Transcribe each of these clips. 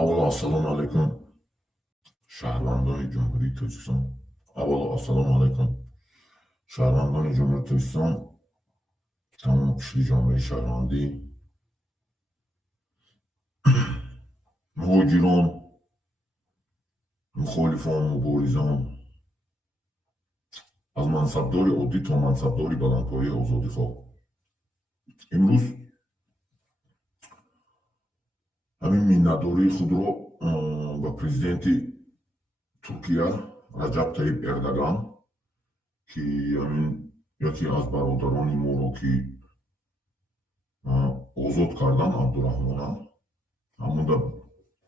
Avvalo assalomu alaykum shahrbandoni Cumhuriyeti Tacikistan. Avvalo assalomu alaykum shahrbandoni Cumhuriyeti Tacikistan. Tamom kuchli jomei shahrbandi. muhojiron, mukholifon, muborizon, از منصبداری عادی تا منصبداری بلندپایه آزادیخواه. امروز همین minnetdاری خود را به پرزیدنت ترکیه رجب طیب اردوگان که همین یکی از برادران ما را که آزاد کردن عبدالرحمن همون را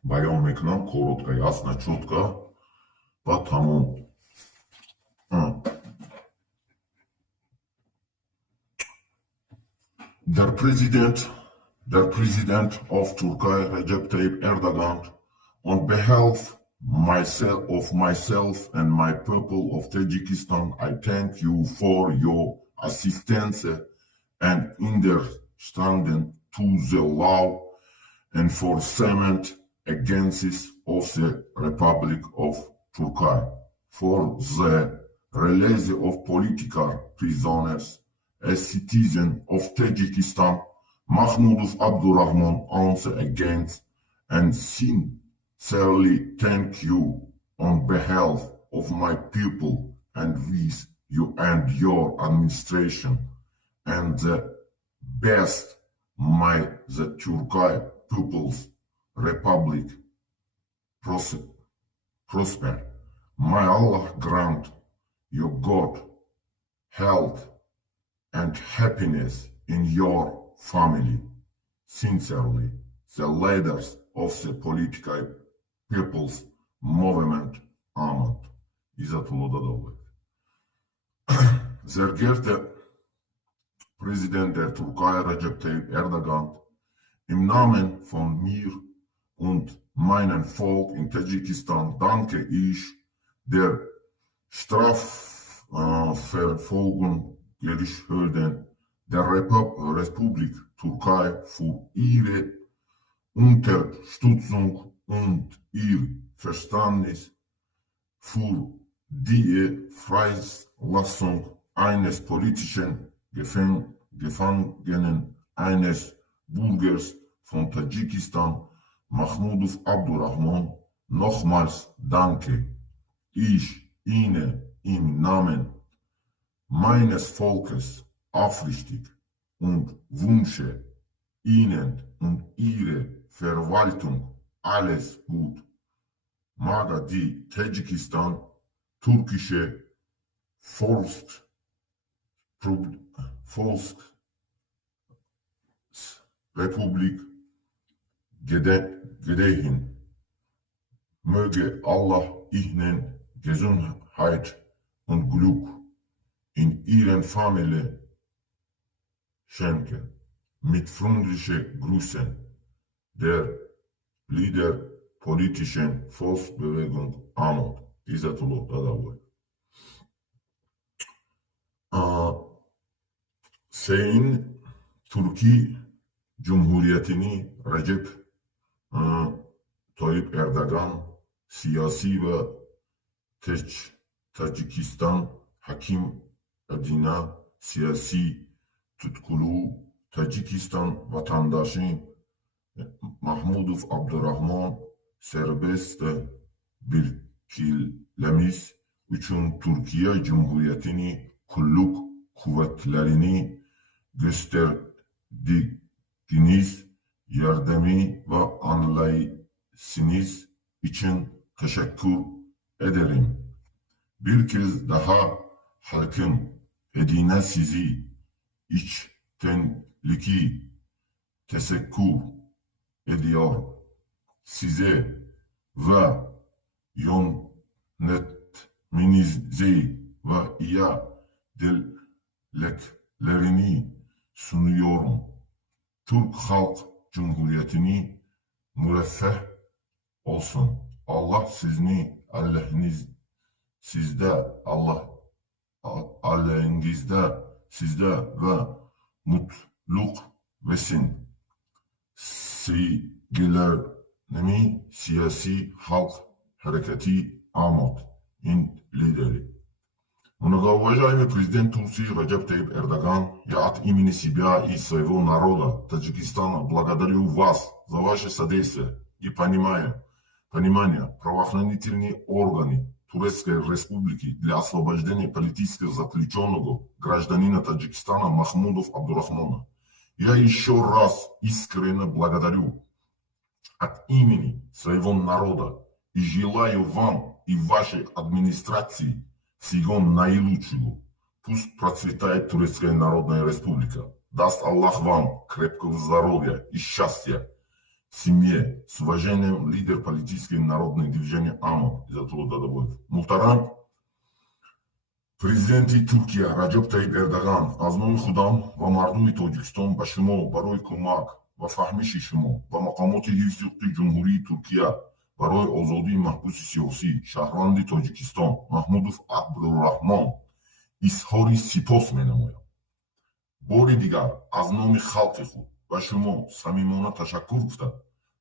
بیان میکنم کороtka, ясно, четко و تمام. Der President of Turkey, Rajab Toyib Erdogan, on behalf of myself and my people of Tajikistan, I thank you for your assistance and understanding to the law enforcement agencies of the Republic of Turkey for the release of political prisoners. A citizen of Tajikistan, Mahmudov Abdurakhmon, once again, and sincerely thank you on behalf of my people and with you and your administration, and the best the Turkey People's Republic prosper. May Allah grant your good health and happiness in your family. Sincerely, the leaders of the Political People's Movement AMOT. Izatullo Dadaboev. Sehr geehrter Präsident der Türkei Rajab Toyib Erdogan, im Namen von mir und meinem Volk in Tadschikistan danke ich der Strafverfolgung Gerichtsbehörden der Republik Türkei für ihre Unterstützung und ihr Verständnis für die Freilassung eines politischen Gefangenen, eines Bürgers von Tadschikistan, Mahmudov Abdurakhmon. Nochmals danke ich Ihnen im Namen meines Volkes aufrichtig und wünsche Ihnen und Ihrer Verwaltung alles gut. Möge die Tadschikistan Türkische Volksrepublik gedeihen. Möge Allah Ihnen Gesundheit und Glück in Ihrer Familie schenken. Mit freundlichen Grüßen der Leader politischen Volksbewegung AMOT, Izatullo Dadaboev. Sayın Türkiye Cumhuriyeti'ni Rajab Toyib Erdogan siyasi ve Tacikistan Hakim adına siyasi tutkulu Tacikistan vatandaşı Mahmudov Abdurakhmon serbest bırakılması için Türkiye Cumhuriyeti'ni kulluk kuvvetlerini gösterdiğiniz yardımı ve anlayışınız için teşekkür ederim. Bir kez daha halkım adına sizi içtenlikle teşekkür ediyor. Size ve yönetmenize ve iyi dileklerini sunuyorum. Türk Halk Cumhuriyeti'ni müreffeh olsun. Allah sizde ve mutluluk versin. Sevgiler nemi Siyasi Halk Hareketi AMOT in lideri. Многоуважаемый президент Турции Раджаб Тоyib Erdogan, я от имени себя и своего народа Таджикистана благодарю вас за ваше содействие и понимание правоохранительные органы Турецкой Республики для освобождения политически заключенного гражданина Таджикистана Mahmudov Abdurakhmona. Я еще раз искренне благодарю от имени своего народа и желаю вам и вашей администрации всего наилучшего. Пусть процветает Турецкая Народная Республика. Даст Аллах Вам крепкого здоровья и счастья в семье. С уважением, лидер Политической Народной Движение АМОТ Изатулло Дадабоев. Мухтарам Президенти Туркия Рajab Toyib Erdogan, аз номи худам ва мардуми Тоҷикистон ба шумо барои кӯмак ва фаҳмиши шумо ва мақомоти ҳифзи ҳуқуқи Ҷумҳурии Туркия барои озодии маҳбуси сиёсӣ шаҳрванди Тоҷикистон Mahmudov Abdurakhmon изҳори сипос менамоям. бори дигар аз номи халқи худ ба шумо самимона ташаккур гуфта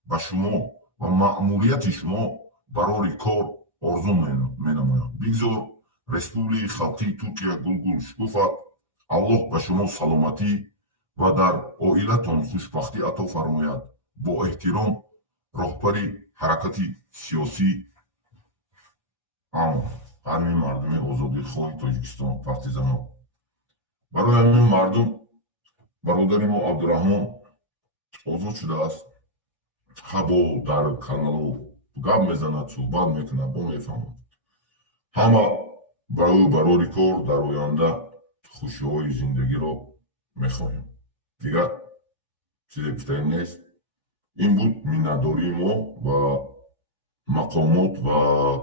ба шумо ва маъмурияти шумо барори кор орзу менамоям. бигзор Республики Халқи Туркия гулгул шукуфад. Аллоҳ ба шумо саломатӣ ва дар оилатон хушбахтӣ ато фармояд. бо эҳтиром роҳбари ҳаракати сиёсӣ ҳарми мардуми озодихоҳи Тоҷикистон партизанон. барои ҳамин мардум бародари мо Абдурахмон озод шудааст. ҳабо дар каналҳо гап мезанад, суҳбат мекунад, бо мефаҳмад. ҳама ба ӯ барори кор дар оянда хушиҳои зиндагиро мехоҳем. дигар чизе гуфтаи нест. ин буд миннатдории мо ба мақомот ва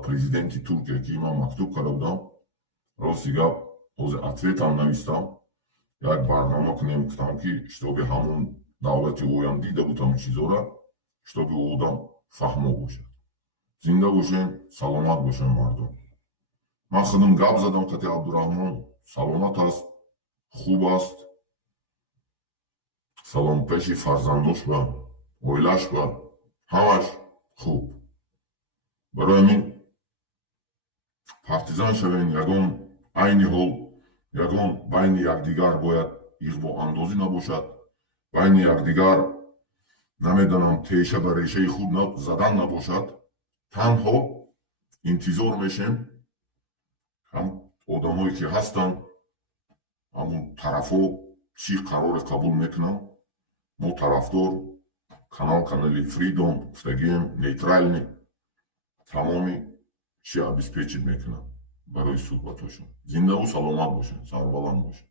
президенти Туркия ки ман мактуб карда будам. рости гап ҳозир ответам навистам. як барнома кунем гуфтам ки шитоби ҳамон давлати оям дида будам чизора, шитоби одам фаҳмо бошад. зинда бошем, саломат бошем мардум. ман худам гап задам хати Абдурахмон саломат аст, хуб аст, саломпеши фарзандош ва оилаш ва ҳамаш хуб. барои ҳамин партизан шавем, ягон айни ҳол, ягон байни якдигар бояд иғвоандозӣ набошад, байни якдигар намедонам теша ба решаи худ задан набошад. танҳо интизор мешем ҳам одамое ки ҳастанд, ҳамон тарафҳо чӣ қароре қабул мекунанд. мо тарафдор канали фридом гуфтагием нейтрални тамоми чӣ обеспечит мекунанд барои суҳбатҳошон. зиндаву саломат бошен, сарбаланд бошен.